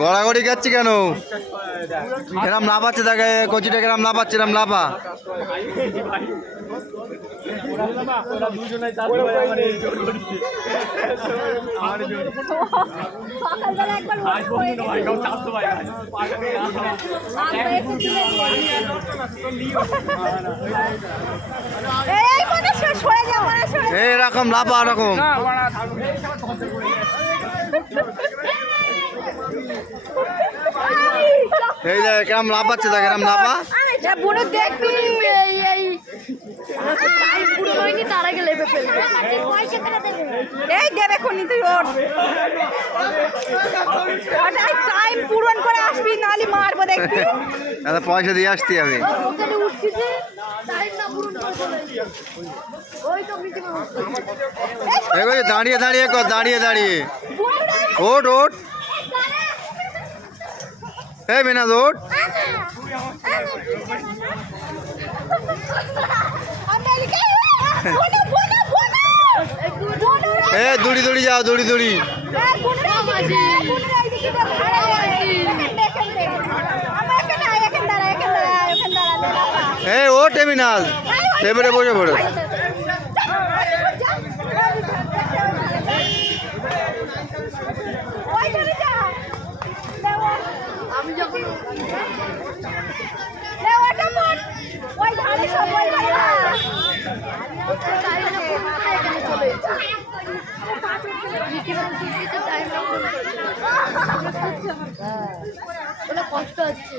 গড়াগড়ি খাচ্ছি কেন? এরম লাফাচ্ছে, দেখে কচিটা কেরম লাফাচ্ছে, এরম লাফা। এরকম লাফা ওরকম। এই দেখ কেরম লাফাচ্ছে, দেখ এরম লাফা। এই দেবে কোনি তুই ওর টাইম পূরণ করে আসবি, নালি মারবো দেখবি। দাদা পয়সা দিয়ে আসছি আমি। দাঁড়িয়ে দাঁড়িয়ে কর, দাঁড়িয়ে দাঁড়িয়ে ওট ওট। এই বিনাজ ওট। এ দৌড়ি দৌড়ি যাও, দৌড়ি দৌড়ি। এই ও টেমিনাল এবারে বসে পড়ো। কষ্ট হচ্ছে।